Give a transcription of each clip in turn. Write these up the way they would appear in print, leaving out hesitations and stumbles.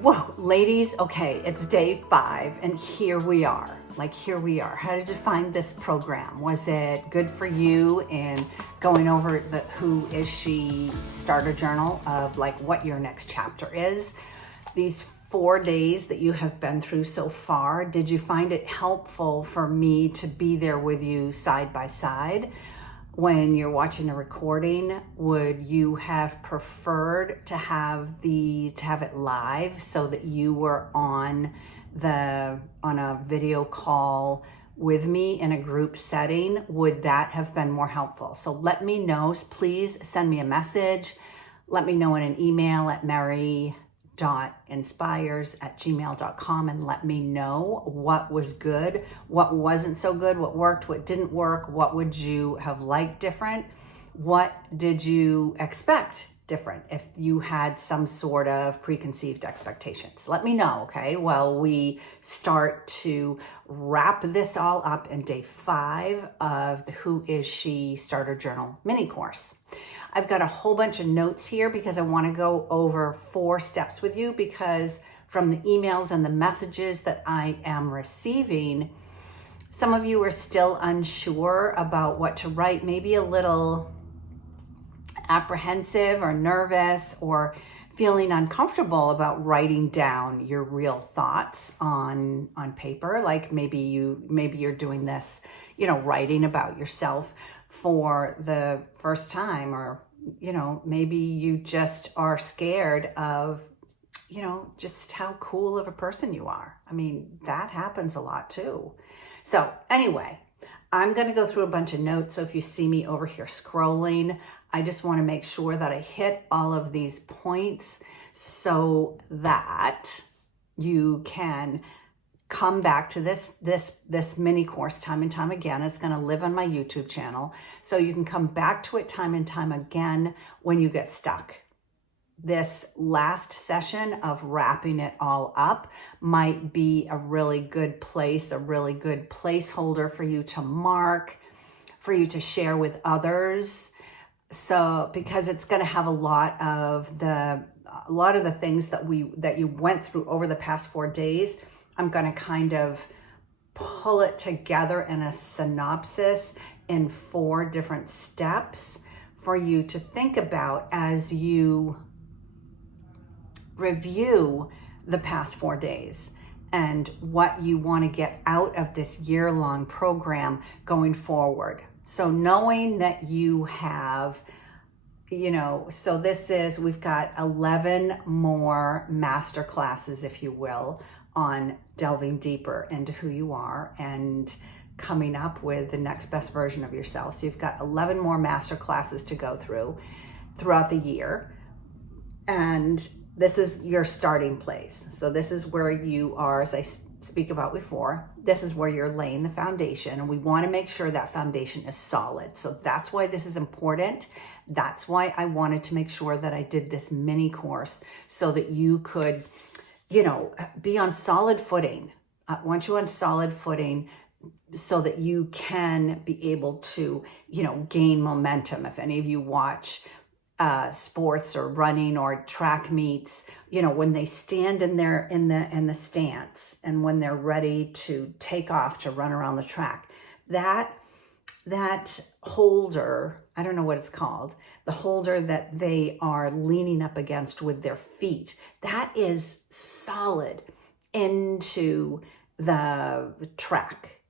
Whoa, ladies, okay, it's day 5 and here we are. Here we are. How did you find this program? Was it good for you in going over the Who Is She starter journal of what your next chapter is? These 4 days that you have been through so far, did you find it helpful for me to be there with you side by side? When you're watching a recording, would you have preferred to have it live so that you were on a video call with me in a group setting? Would that have been more helpful? So let me know. Please send me a message. Let me know in an email at mary.inspires@gmail.com and let me know what was good, what wasn't so good, what worked, what didn't work, what would you have liked different, what did you expect different if you had some sort of preconceived expectations. Let me know, okay? Well, we start to wrap this all up in day 5 of the Who Is She Starter Journal mini course. I've got a whole bunch of notes here because I want to go over 4 steps with you, because from the emails and the messages that I am receiving, some of you are still unsure about what to write, maybe a little apprehensive or nervous or feeling uncomfortable about writing down your real thoughts on paper. Maybe you're doing this, writing about yourself for the first time, or maybe you just are scared of just how cool of a person you are. I mean, that happens a lot too. So anyway, I'm going to go through a bunch of notes. So if you see me over here scrolling, I just want to make sure that I hit all of these points so that you can come back to this mini course time and time again. It's going to live on my YouTube channel, so you can come back to it time and time again when you get stuck. This last session of wrapping it all up might be a really good place, a really good placeholder for you to mark, for you to share with others. So, because it's going to have a lot of the things that you went through over the past 4 days, I'm going to kind of pull it together in a synopsis in 4 different steps for you to think about as you review the past 4 days and what you want to get out of this year-long program going forward. So knowing that you have, we've got 11 more master classes, if you will, on delving deeper into who you are and coming up with the next best version of yourself. So you've got 11 more master classes to go throughout the year. And this is your starting place. So this is where you are, as I speak about before, this is where you're laying the foundation, and we want to make sure that foundation is solid. So that's why this is important. That's why I wanted to make sure that I did this mini course so that you could, be on solid footing. I want you on solid footing so that you can be able to, gain momentum. If any of you watch sports or running or track meets, when they stand in the stance and when they're ready to take off to run around the track, that holder, I don't know what it's called, the holder that they are leaning up against with their feet, that is solid into the track,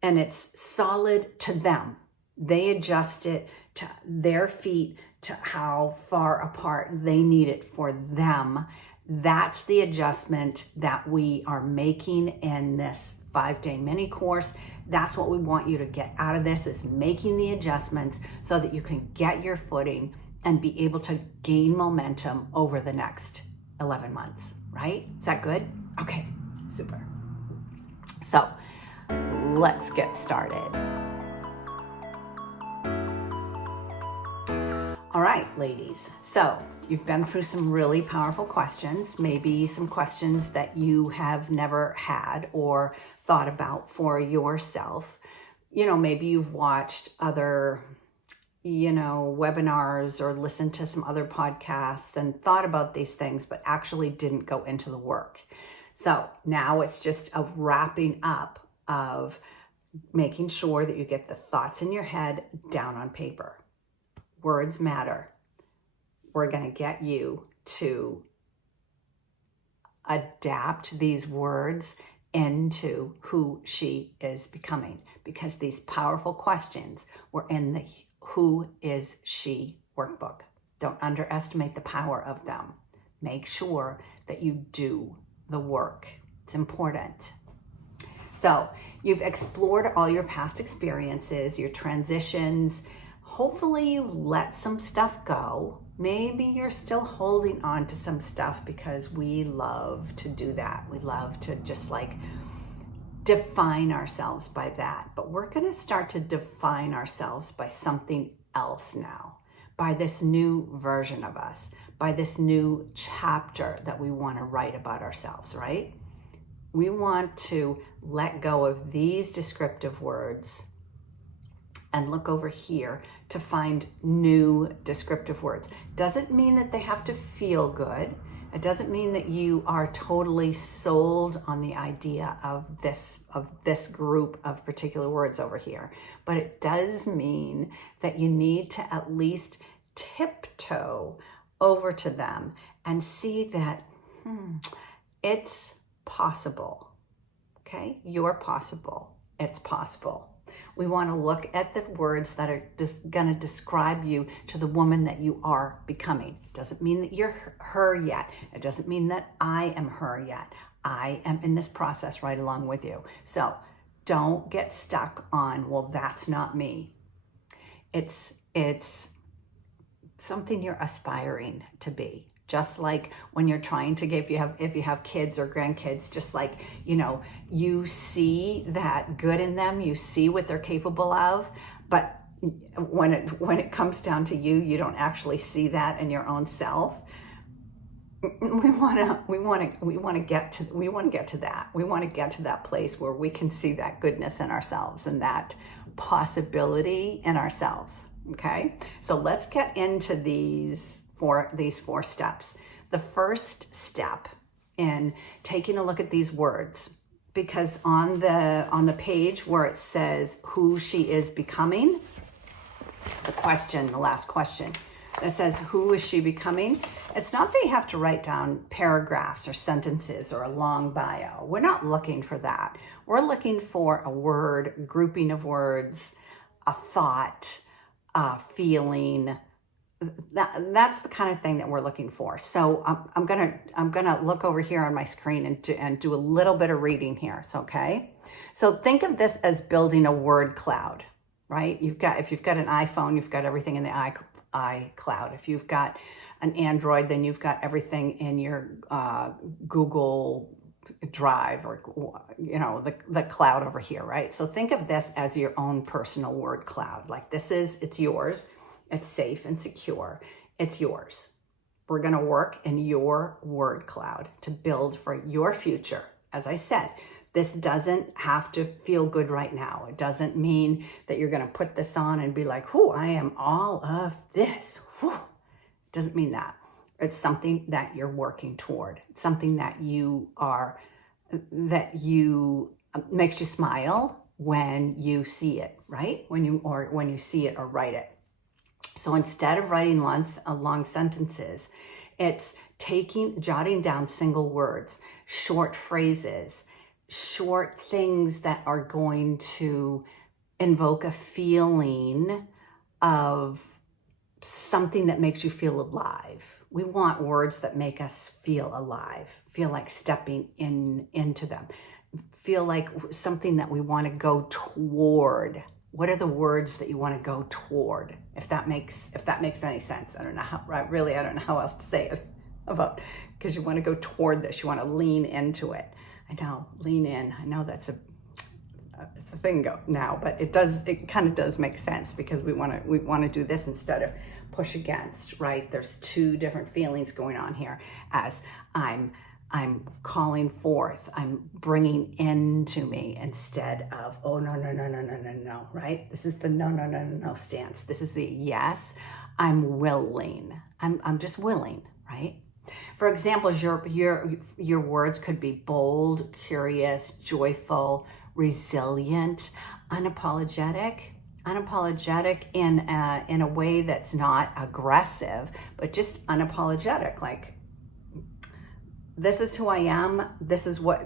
and it's solid to them. They adjust it to their feet, to how far apart they need it for them. That's the adjustment that we are making in this 5-day mini course. That's what we want you to get out of this, is making the adjustments so that you can get your footing and be able to gain momentum over the next 11 months, right? Is that good? Okay, super. So let's get started. All right, ladies. So you've been through some really powerful questions, maybe some questions that you have never had or thought about for yourself. Maybe you've watched other webinars or listened to some other podcasts and thought about these things, but actually didn't go into the work. So now it's just a wrapping up of making sure that you get the thoughts in your head down on paper. Words matter. We're going to get you to adapt these words into who she is becoming, because these powerful questions were in the Who Is She workbook. Don't underestimate the power of them. Make sure that you do the work. It's important. So you've explored all your past experiences, your transitions. Hopefully you let some stuff go. Maybe you're still holding on to some stuff, because we love to do that. We love to just define ourselves by that. But we're going to start to define ourselves by something else now, by this new version of us, by this new chapter that we want to write about ourselves, right? We want to let go of these descriptive words and look over here to find new descriptive words. Doesn't mean that they have to feel good. It doesn't mean that you are totally sold on the idea of this group of particular words over here. But it does mean that you need to at least tiptoe over to them and see that it's possible. Okay? You're possible. It's possible. We want to look at the words that are just going to describe you to the woman that you are becoming. It doesn't mean that you're her yet. It doesn't mean that I am her yet. I am in this process right along with you. So don't get stuck on, well, that's not me. It's something you're aspiring to be. Just like when you're trying to get, if you have kids or grandkids, just like, you see that good in them, you see what they're capable of, but when it comes down to you, you don't actually see that in your own self. We want to get to that. We want to get to that place where we can see that goodness in ourselves and that possibility in ourselves. Okay, so let's get into these four steps. The first step in taking a look at these words, because on the page where it says who she is becoming, the last question, that says who is she becoming, it's not that you have to write down paragraphs or sentences or a long bio. We're not looking for that. We're looking for a word, grouping of words, a thought, a feeling. That's the kind of thing that we're looking for. So I'm gonna look over here on my screen and do a little bit of reading here. It's okay. So think of this as building a word cloud, right? If you've got an iPhone, you've got everything in the iCloud. If you've got an Android, then you've got everything in your Google Drive, or the cloud over here, right? So think of this as your own personal word cloud. Like it's yours. It's safe and secure. It's yours. We're going to work in your word cloud to build for your future. As I said, this doesn't have to feel good right now. It doesn't mean that you're going to put this on and be like, "Whoo, I am all of this." Whew. It doesn't mean that. It's something that you're working toward. It's something that makes you smile when you see it, right? When you see it or write it. So instead of writing long sentences, it's jotting down single words, short phrases, short things that are going to invoke a feeling of something that makes you feel alive. We want words that make us feel alive, feel like stepping into them, feel like something that we want to go toward. What are the words that you want to go toward? If that makes any sense. I don't know how else to say it because you want to go toward this. You want to lean into it. I know, lean in. I know it's a thing now, but it kind of does make sense, because we want to do this instead of push against, right? There's two different feelings going on here as I'm I'm calling forth, I'm bringing into me instead of, oh, no, no, no, no, no, no, no, right? This is the no, no, no, no, no stance. This is the yes, I'm willing. I'm just willing, right? For example, your words could be bold, curious, joyful, resilient, unapologetic. Unapologetic in a way that's not aggressive, but just unapologetic, like, this is who I am. This is what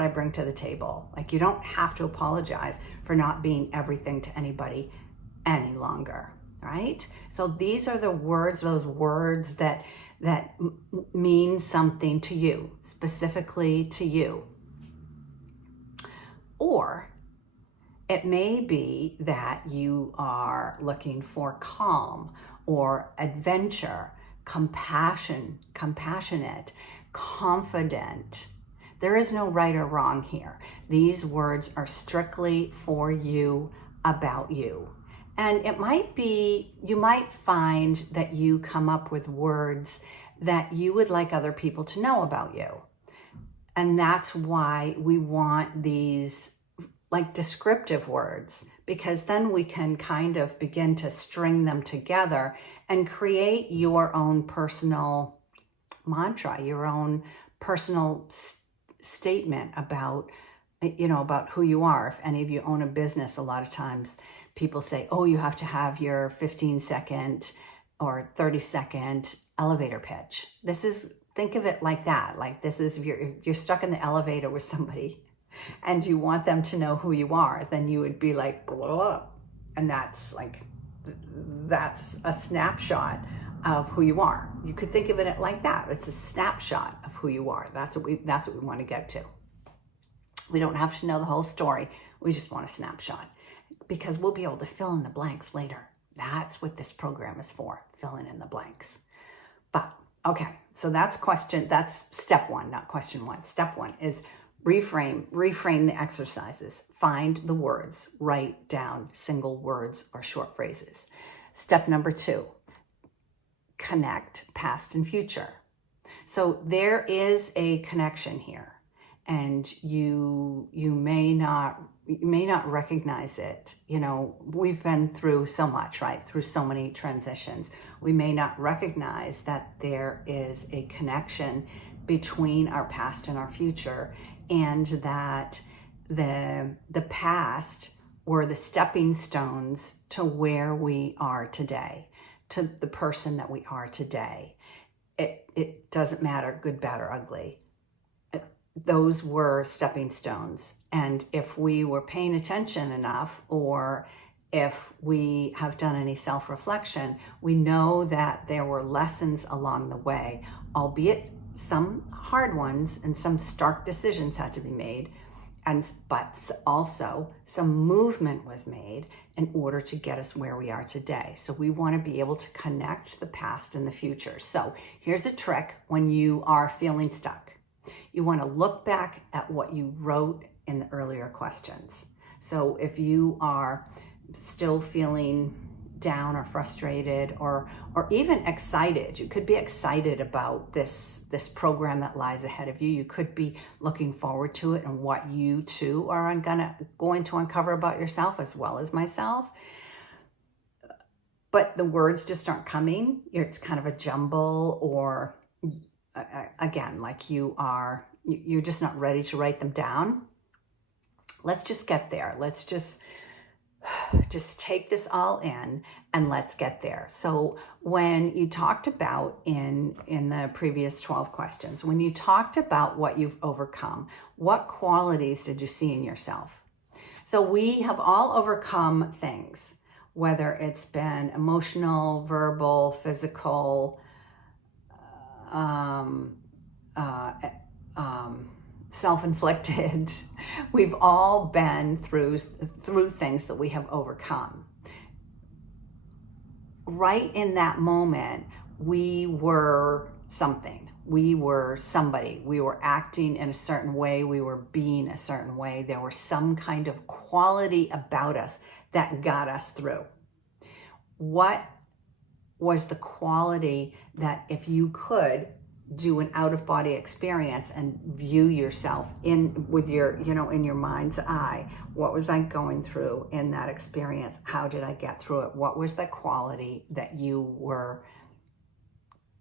I bring to the table. Like, you don't have to apologize for not being everything to anybody any longer, right? So these are the words, those words that mean something to you, specifically to you. Or it may be that you are looking for calm or adventure, compassionate, confident. There is no right or wrong here. These words are strictly for you, about you. And it might be, you might find that you come up with words that you would like other people to know about you. And that's why we want these like descriptive words, because then we can kind of begin to string them together and create your own personal mantra, your own personal statement about, about who you are. If any of you own a business, a lot of times people say, oh, you have to have your 15-second or 30-second elevator pitch. Think of it like that. Like, this is, if you're stuck in the elevator with somebody and you want them to know who you are, then you would be like, blah, blah, blah. And that's a snapshot of who you are. You could think of it like that. It's a snapshot of who you are. That's what we want to get to. We don't have to know the whole story. We just want a snapshot, because we'll be able to fill in the blanks later. That's what this program is for, filling in the blanks. But okay, so that's step one, not question one. Step one is reframe the exercises. Find the words, write down single words or short phrases. Step number 2, connect past and future. So there is a connection here, and you may not recognize it. We've been through so much, right? Through so many transitions. We may not recognize that there is a connection between our past and our future, and that the past were the stepping stones to where we are today, to the person that we are today. It doesn't matter, good, bad, or ugly. Those were stepping stones. And if we were paying attention enough, or if we have done any self-reflection, we know that there were lessons along the way, albeit some hard ones and some stark decisions had to be made, but also some movement was made in order to get us where we are today. So we want to be able to connect the past and the future. So here's a trick when you are feeling stuck. You want to look back at what you wrote in the earlier questions. So if you are still feeling down or frustrated or even excited, you could be excited about this program that lies ahead of you. You could be looking forward to it and what you too are going to uncover about yourself, as well as myself. But the words just aren't coming. It's kind of a jumble, or again, like you're just not ready to write them down. Let's just get there. Let's just take this all in and let's get there. So when you talked about in the previous 12 questions, when you talked about what you've overcome, what qualities did you see in yourself? So we have all overcome things, whether it's been emotional, verbal, physical, self-inflicted. We've all been through things that we have overcome. Right in that moment, we were something. We were somebody. We were acting in a certain way. We were being a certain way. There was some kind of quality about us that got us through. What was the quality that, if you could do an out-of-body experience and view yourself in with your, in your mind's eye. What was I going through in that experience? How did I get through it? What was the quality that you were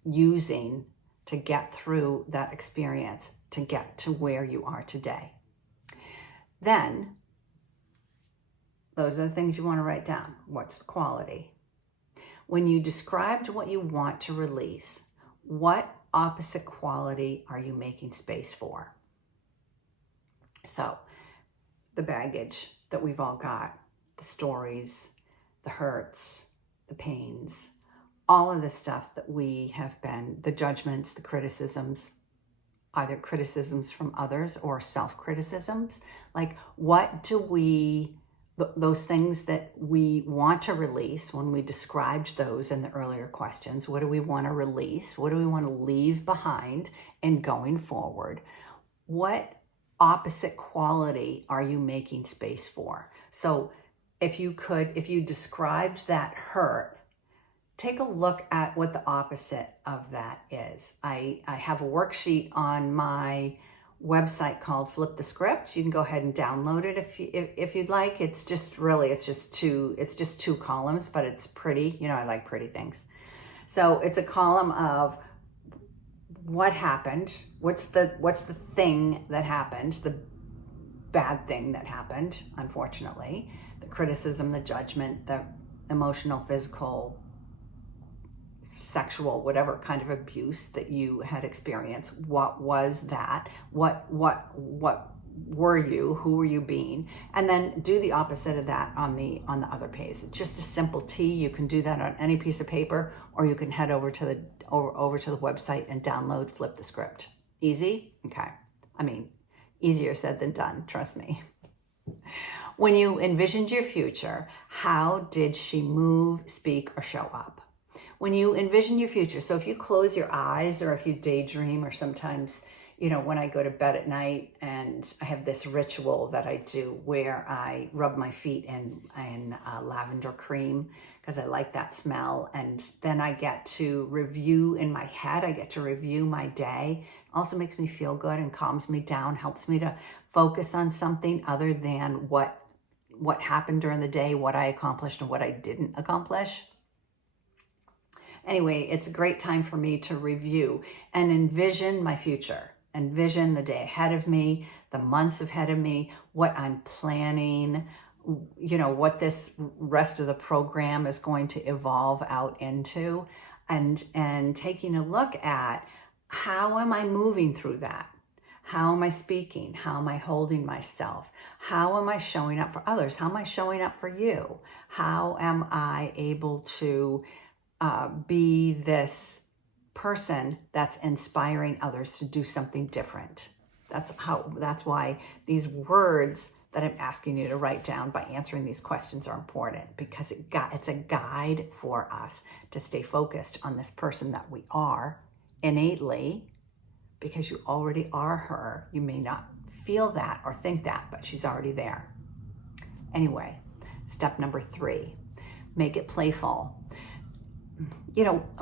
using to get through that experience, to get to where you are today? Then those are the things you want to write down. What's the quality? When you described what you want to release, what opposite quality are you making space for? So the baggage that we've all got, the stories, the hurts, the pains, all of the stuff that we have been, the judgments, the criticisms, either criticisms from others or self-criticisms. Like, what do we, those things that we want to release, when we described those in the earlier questions, what do we want to release? What do we want to leave behind and going forward? What opposite quality are you making space for? So if you described that hurt, take a look at what the opposite of that is. I have a worksheet on my website called Flip the Script. You can go ahead and download it if you'd like. It's just two columns, but it's pretty. I like pretty things. So it's a column of what happened, what's the thing that happened, the bad thing that happened, unfortunately, the criticism, the judgment, the emotional, physical, sexual, whatever kind of abuse that you had experienced. What was that? What were you? Who were you being? And then do the opposite of that on the other page. It's just a simple T. You can do that on any piece of paper, or you can head over to the website and download Flip the Script. Easy? Okay. I mean, easier said than done, trust me. When you envisioned your future, how did she move, speak, or show up? When you envision your future, so if you close your eyes or if you daydream, or sometimes, when I go to bed at night, and I have this ritual that I do where I rub my feet in lavender cream because I like that smell. And then I get to review in my head, I get to review my day. It also makes me feel good and calms me down, helps me to focus on something other than what happened during the day, what I accomplished and what I didn't accomplish. Anyway, it's a great time for me to review and envision my future. Envision the day ahead of me, the months ahead of me, what I'm planning, what this rest of the program is going to evolve out into, and taking a look at how am I moving through that? How am I speaking? How am I holding myself? How am I showing up for others? How am I showing up for you? How am I able to be this person that's inspiring others to do something different? That's why these words that I'm asking you to write down by answering these questions are important, because it's a guide for us to stay focused on this person that we are innately, because you already are her. You may not feel that or think that, but she's already there. Anyway, step number 3, make it playful.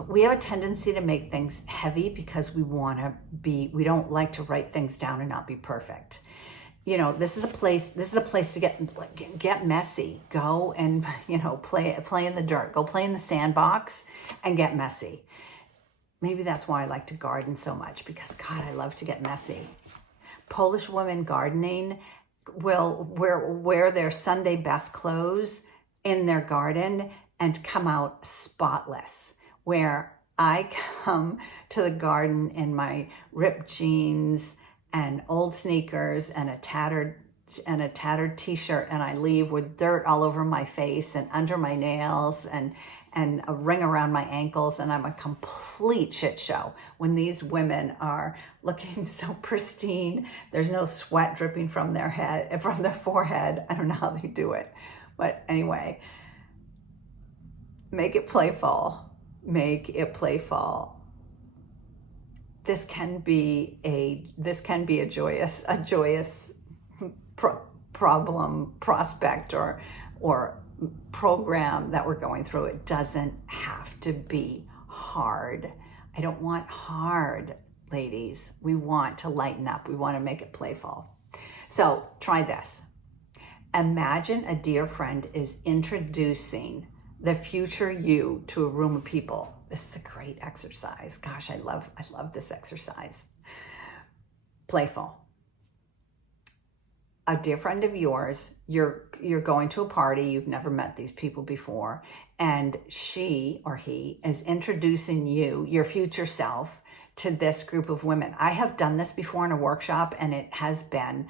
We have a tendency to make things heavy because we don't like to write things down and not be perfect. This is a place to get messy. Go and, play in the dirt, go play in the sandbox and get messy. Maybe that's why I like to garden so much, because God, I love to get messy. Polish women gardening will wear their Sunday best clothes in their garden and come out spotless. Where I come to the garden in my ripped jeans and old sneakers and a tattered t-shirt, and I leave with dirt all over my face and under my nails and a ring around my ankles, and I'm a complete shit show. When these women are looking so pristine, there's no sweat dripping from their forehead. I don't know how they do it, but anyway, make it playful. Make it playful. This can be a joyous prospect or program that we're going through. It doesn't have to be hard. I don't want hard. ladies. We want to lighten up. We want to make it playful. So try this. Imagine a dear friend is introducing the future you to a room of people. This is a great exercise. Gosh, I love this exercise. Playful. A dear friend of yours, you're going to a party, you've never met these people before, and she or he is introducing you, your future self, to this group of women. I have done this before in a workshop, and it has been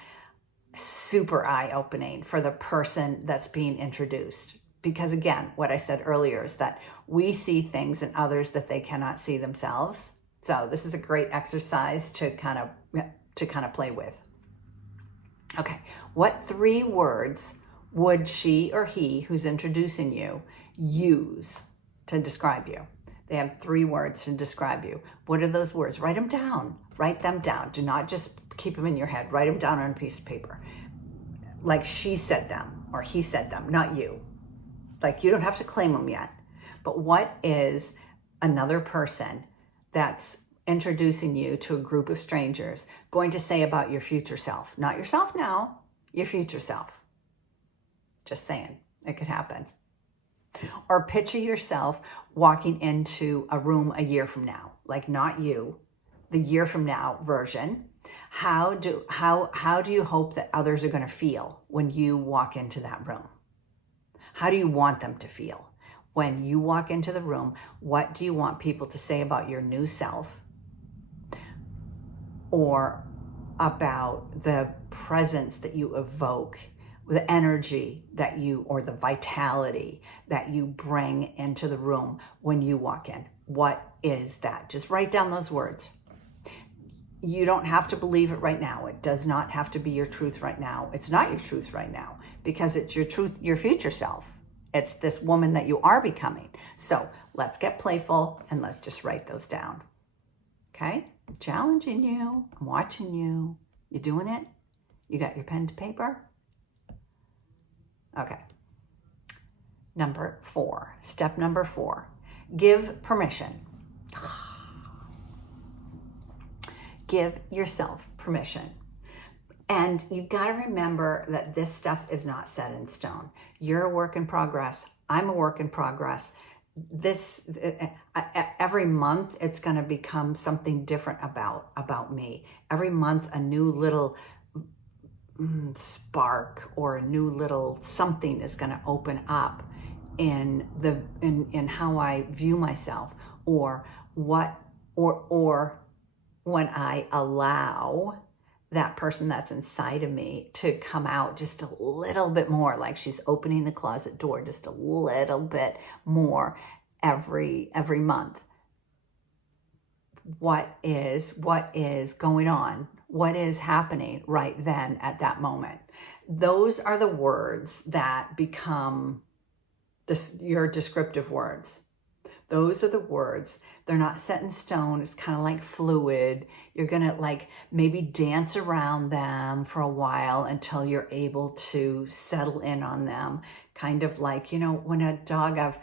super eye-opening for the person that's being introduced. Because again, what I said earlier is that we see things in others that they cannot see themselves. So this is a great exercise to kind of play with. Okay, what 3 words would she or he who's introducing you use to describe you? They have 3 words to describe you. What are those words? Write them down. Write them down. Do not just keep them in your head. Write them down on a piece of paper. Like she said them or he said them, not you. Like you don't have to claim them yet. But what is another person that's introducing you to a group of strangers going to say about your future self? Not yourself now, your future self. Just saying, it could happen. Or picture yourself walking into a room a year from now, like not you, the year from now version. How do you hope that others are going to feel when you walk into that room? How do you want them to feel? When you walk into the room, what do you want people to say about your new self? Or about the presence that you evoke, the energy that you, or the vitality that you bring into the room when you walk in. What is that? Just write down those words. You don't have to believe it right now. It does not have to be your truth right now. It's not your truth right now because it's your truth, your future self. It's this woman that you are becoming. So let's get playful and let's just write those down. Okay? I'm challenging you. I'm watching you. You doing it? You got your pen to paper? Okay. Number 4. Step number 4. Give permission. Give yourself permission. And you've got to remember that this stuff is not set in stone. You're a work in progress. I'm a work in progress. This every month it's going to become something different about me. Every month a new little spark or a new little something is going to open up in how I view myself, or when I allow that person that's inside of me to come out just a little bit more, like she's opening the closet door just a little bit more every month. What is going on? What is happening right then at that moment? Those are the words that become your descriptive words. Those are the words. They're not set in stone. It's kind of like fluid. You're going to like maybe dance around them for a while until you're able to settle in on them. Kind of like, when a dog, I'm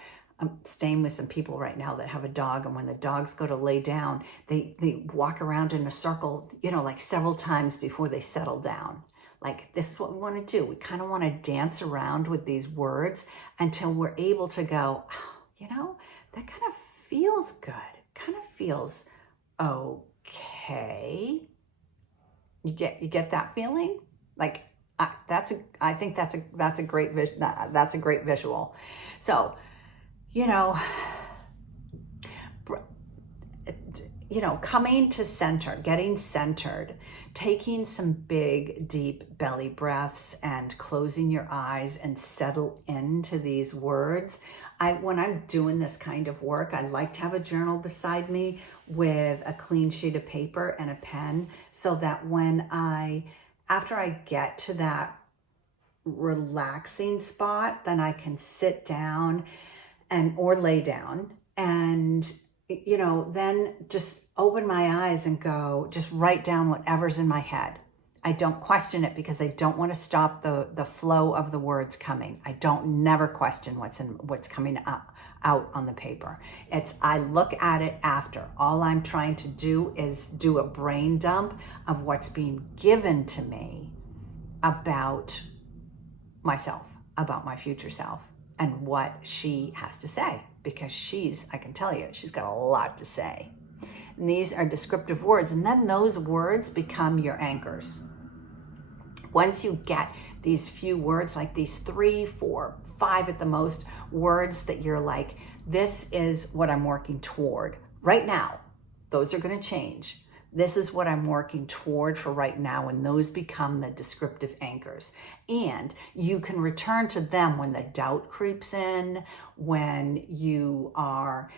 staying with some people right now that have a dog, and when the dogs go to lay down, they walk around in a circle, like several times before they settle down. Like, this is what we want to do. We kind of want to dance around with these words until we're able to go, that kind of feels good. Kind of feels okay. You get that feeling? Like, I think that's a great visual. So, coming to center, getting centered, taking some big, deep belly breaths and closing your eyes and settle into these words. When I'm doing this kind of work, I like to have a journal beside me with a clean sheet of paper and a pen, so that after I get to that relaxing spot, then I can sit down or lay down and then just open my eyes and just write down whatever's in my head. I don't question it because I don't want to stop the flow of the words coming. I don't never question what's coming out on the paper. I look at it after. All I'm trying to do is do a brain dump of what's being given to me about myself, about my future self, and what she has to say, because I can tell you, she's got a lot to say. And these are descriptive words, and then those words become your anchors. Once you get these few words, like these 3, 4, 5 at the most words that you're like, this is what I'm working toward right now. Those are going to change. This is what I'm working toward for right now, and those become the descriptive anchors. And you can return to them when the doubt creeps in, when you are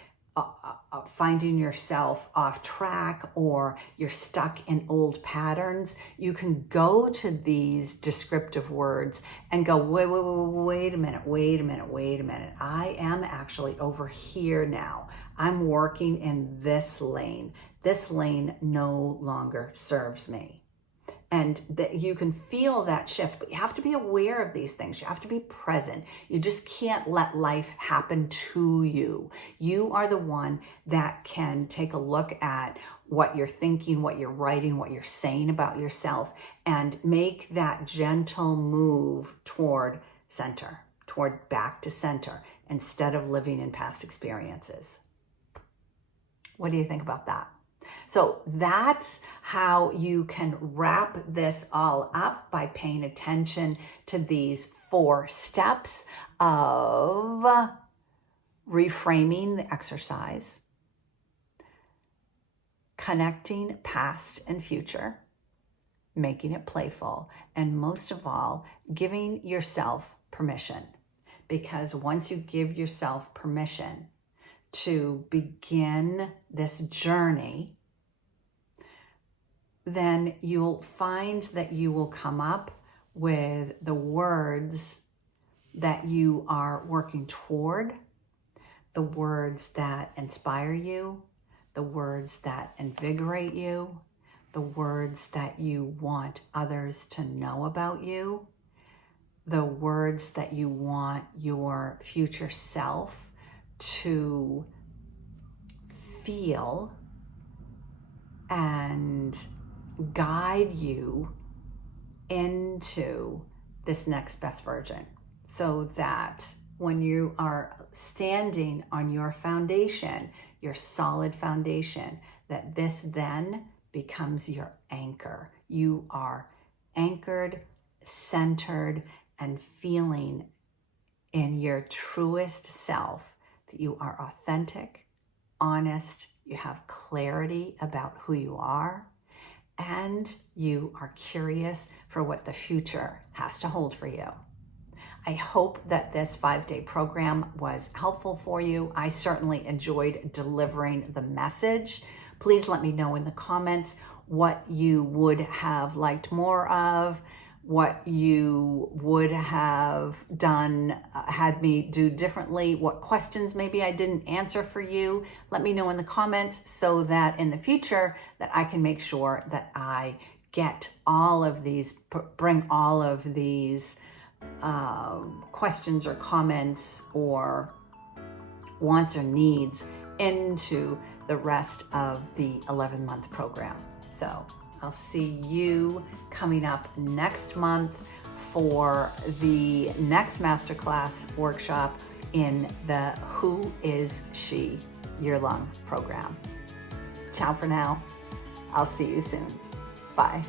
finding yourself off track or you're stuck in old patterns. You can go to these descriptive words and go, wait a minute. I am actually over here now. I'm working in this lane. This lane no longer serves me. And that you can feel that shift, but you have to be aware of these things. You have to be present. You just can't let life happen to you. You are the one that can take a look at what you're thinking, what you're writing, what you're saying about yourself, and make that gentle move toward center, toward back to center, instead of living in past experiences. What do you think about that? So that's how you can wrap this all up, by paying attention to these 4 steps of reframing the exercise, connecting past and future, making it playful, and most of all, giving yourself permission. Because once you give yourself permission to begin this journey, then you'll find that you will come up with the words that you are working toward, the words that inspire you, the words that invigorate you, the words that you want others to know about you, the words that you want your future self to feel and guide you into this next best version, so that when you are standing on your foundation, your solid foundation, that this then becomes your anchor. You are anchored, centered, and feeling in your truest self that you are authentic, honest, you have clarity about who you are, and you are curious for what the future has to hold for you. I hope that this 5-day program was helpful for you. I certainly enjoyed delivering the message. Please let me know in the comments what you would have liked more of, what you would have done, had me do differently, what questions maybe I didn't answer for you. Let me know in the comments, so that in the future that I can make sure that I get all of these, bring all of these questions or comments or wants or needs into the rest of the 11-month program. So I'll see you coming up next month for the next masterclass workshop in the Who Is She year-long program. Ciao for now. I'll see you soon. Bye.